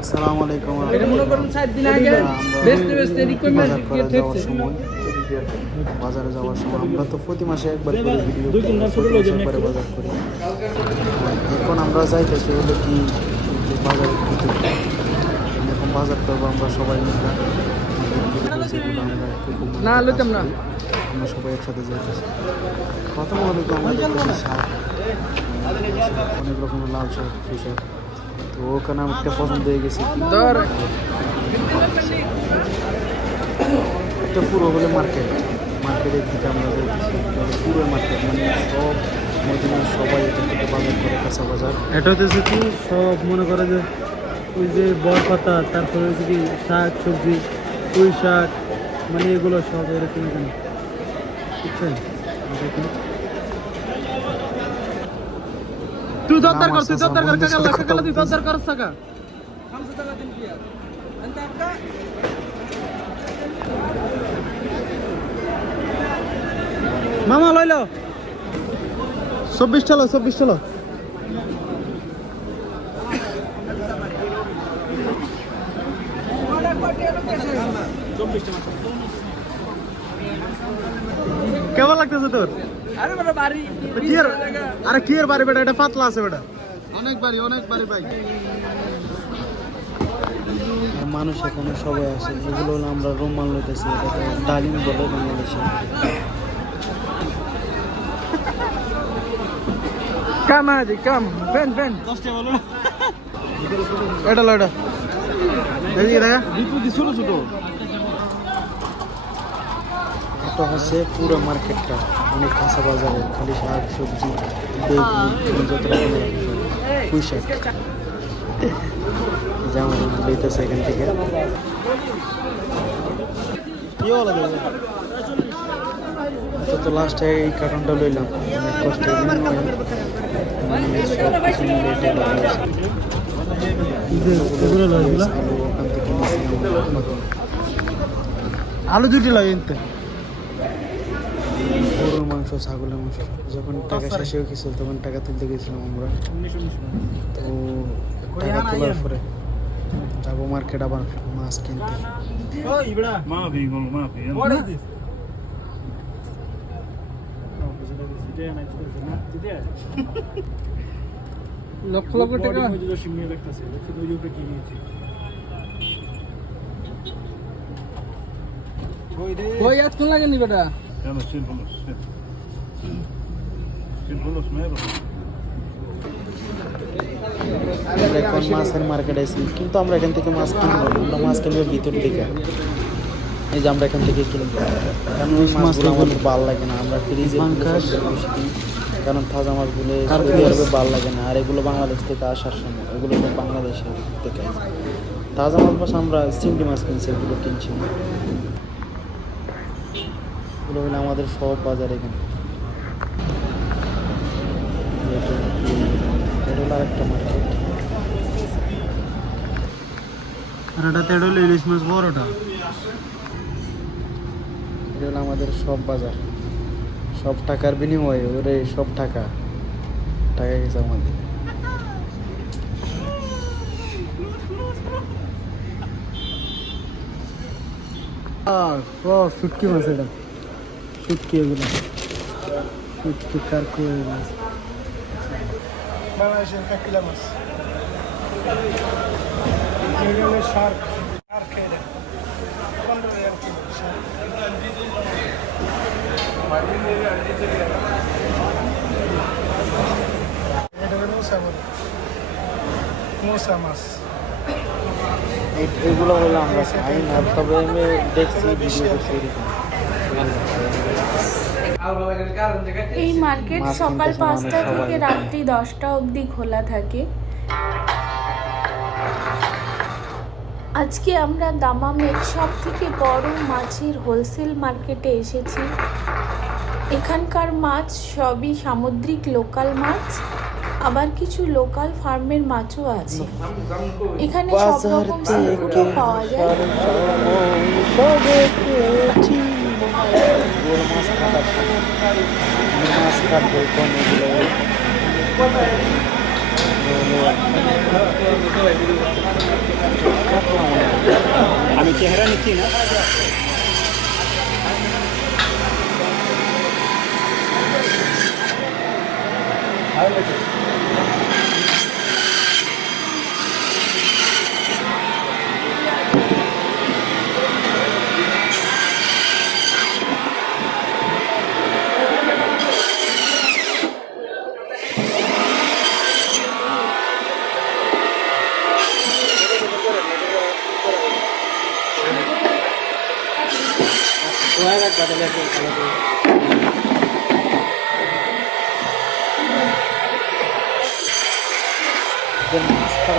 আসসালামু আলাইকুম। এটা মনে করেন 7 দিন আগে বেচতে রিকোয়ারমেন্ট দিয়ে ঠেকছে। বাজারে যাওয়ার সময় আমরা তো প্রতি মাসে একবার করে ভিডিও করে বাজার করি। এখন আমরা যাইতেছি হলো কি বাজারে এখন বাজার করবো আমরা সবাই মিলে। না লইতাম না, আমরা সবাই একসাথে যাইতেছি। প্রথম হলো কি আমরা দেখতেছি শাক, অনেক রকমের লাল শাক, পুঁই শাক। তো ওখানে একটা পছন্দ হয়ে গেছে একটা পুরো হলে মার্কেটের দিকে আমরা যাইতেছি। পুরো মার্কেট মানে সব মদিনার সবাই এখান থেকে বাজার করে, কাঁচা বাজার। এটা হচ্ছে কি সব মনে করে যে ওই যে বরপাতা, তারপরে হচ্ছে কি শাক সবজি, পুঁই শাক, মানে এগুলো সব এরকম এখানে, বুঝছেন? তুই দরদার কর, কাকা তুই দরদার করছ টাকা 500 টাকা দিন কি আর আনতে আপকা। মামা লইলো 24 চলো 24 চলো। কেমন লাগতেছে তোর? আরে বড় বাড়ি আরে কি এর বাড়ি বেটা, এটা পাতলা আছে বেটা, অনেক বাড়ি ভাই। মানুষ এখানে সবাই আছে। এগুলো হলো আমরা রুমাল লইতেছি, এটাকে ডালিম বলে বাংলাদেশে। কাম আজ কাম বেন 10 টাকা বলো এটা লড়া এই দেখা বিপুদি ছোট ছোট। এটা হচ্ছে পুরো মার্কেটটা, অনেক কাঁচা বাজারে খালি শাক সবজি, বেগুন, যত রকমের পুঁই শাক যেমন লইতেছে এখান থেকে। তো লাস্টে এই কার্টনটা লইলাম, অনেক কষ্টে আলু দুটি লাগে এনতে। গরুর মাংস, ছাগলের মাংস, যখন টাকা শেষ হয়ে গেছিল তখন টাকা তুলতে গেছিলাম আমরা। তো টাকা তোলার পরে যাবো মার্কেট আবার মাছ কিনতে। লক্ষ লক্ষ টাকা ওই আজ কোন লাগেনি বেটা। এখন মাছের মার্কেট আছি, কিন্তু আমরা এখান থেকে মাছ কিনবো, আমরা মাছ কিনবো ভিতর দিকে। এই যে আমরা এখান থেকে কিনবো, কারণ ওই মাছগুলো আমাদের ভালো লাগে না। আমরা ফ্রিজে কারণ তাজা মাছগুলো সৌদি আরবে ভালো লাগে না। আর এগুলো বাংলাদেশ থেকে আসার সময় এগুলো বাংলাদেশের থেকে তাজা মাছ। আমরা চিংড়ি মাছ কিনছি, এগুলো কিনছি। এগুলো হলো আমাদের সব বাজার এখানে। এটা হলো আরেকটা মার্কেট। আর এটা তেড়ো ইলিশ মাছ বড়টা। এটা হলো আমাদের সব বাজার, সব টাকার বিনিময়ে। ওরে সব টাকা গেছে আমাদের। শুটকি মাছ, এটা শুটকি, এগুলো শুটকি কারকুই মাছ, বাংলাদেশের কাকিলা মাছ, শার্ক এটা 15,000 কিলো। মশা মাছ, এগুলো হলো আমরা খাই না, তবে আমি দেখছি ভিডিও দেখছি। এই মার্কেট সকাল 5টা থেকে রাত্রি 10টা অবধি খোলা থাকে। আজকে আমরা দামামের সব থেকে বড় মাছের হোলসেল মার্কেটে এসেছি। এখানকার মাছ সবই সামুদ্রিক লোকাল মাছ, আবার কিছু লোকাল ফার্মের মাছও আছে। এখানে সব রকম সিফুডও পাওয়া যায়। চেহারা নিচ্ছি না মাছ ধরা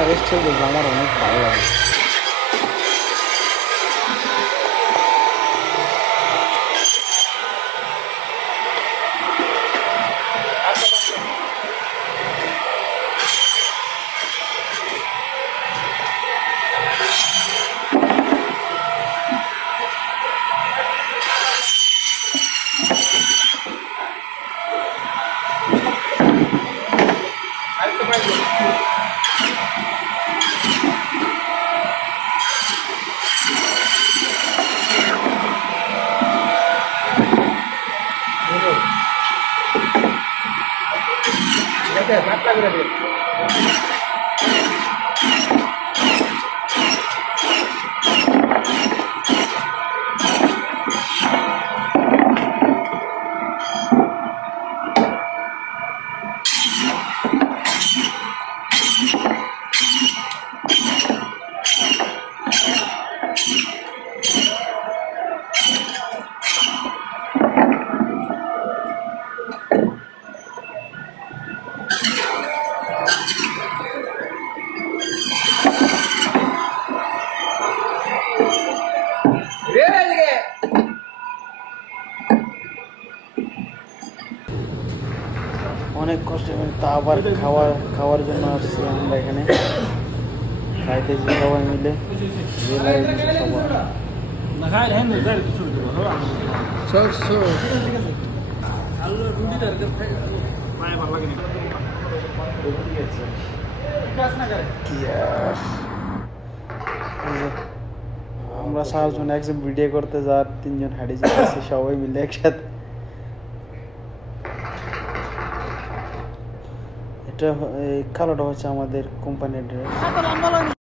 রেস্টুরেন্ট আমার অনেক ভালো লাগে। অনেক কষ্ট তা আবার খাওয়ার জন্য আসছি আমরা এখানে খাইতেছি সবাই মিলে আমরা 7 জন একজন ভিডিও করতে যার 3 জন হাঁড়ি যাচ্ছি সবাই মিলে একসাথে। এটা কালোটা হচ্ছে আমাদের কোম্পানির ড্রেস।